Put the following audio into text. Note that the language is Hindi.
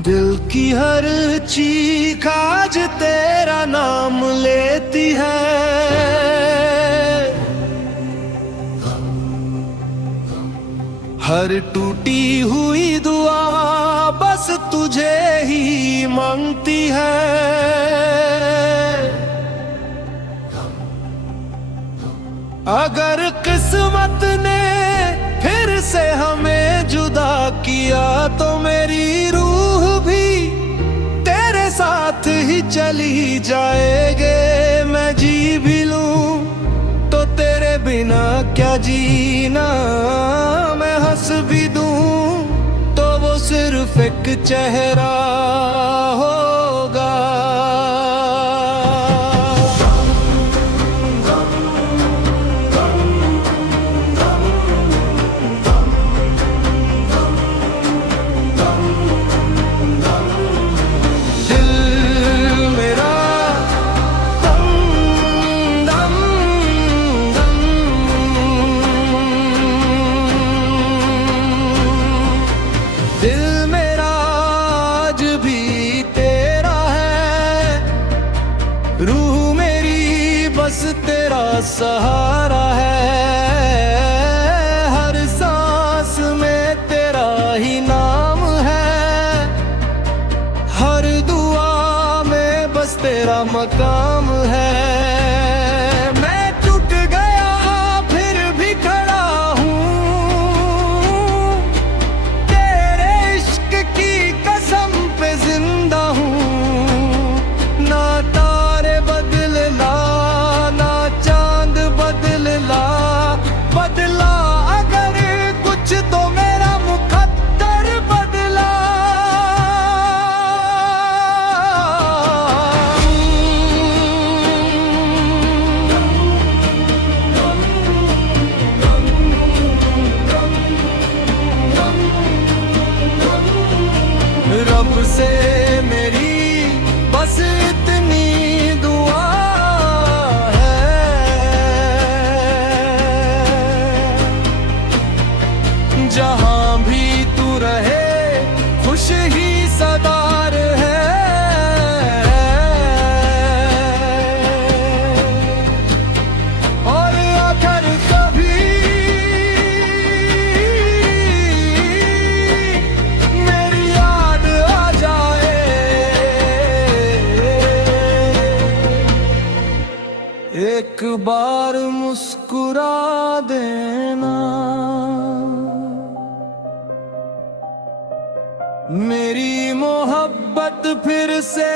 दिल की हर चीख आज तेरा नाम लेती है। हर टूटी हुई दुआ बस तुझे ही मांगती है। अगर किस्मत ने फिर से हमें जुदा किया तो मेरी रूह भी तेरे साथ ही चली जाएगे। मैं जी भी लूं तो तेरे बिना क्या जीना, मैं हंस भी दूं तो वो सिर्फ एक चेहरा होगा। दिल मेरा आज भी तेरा है, रूह मेरी बस तेरा सहारा है। हर सांस में तेरा ही नाम है, हर दुआ में बस तेरा मकाम है। रब से मेरी बस इतनी दुआ है, जहां भी तू रहे खुश ही सदा रहे। और अगर कभी एक बार मुस्कुरा देना, मेरी मोहब्बत फिर से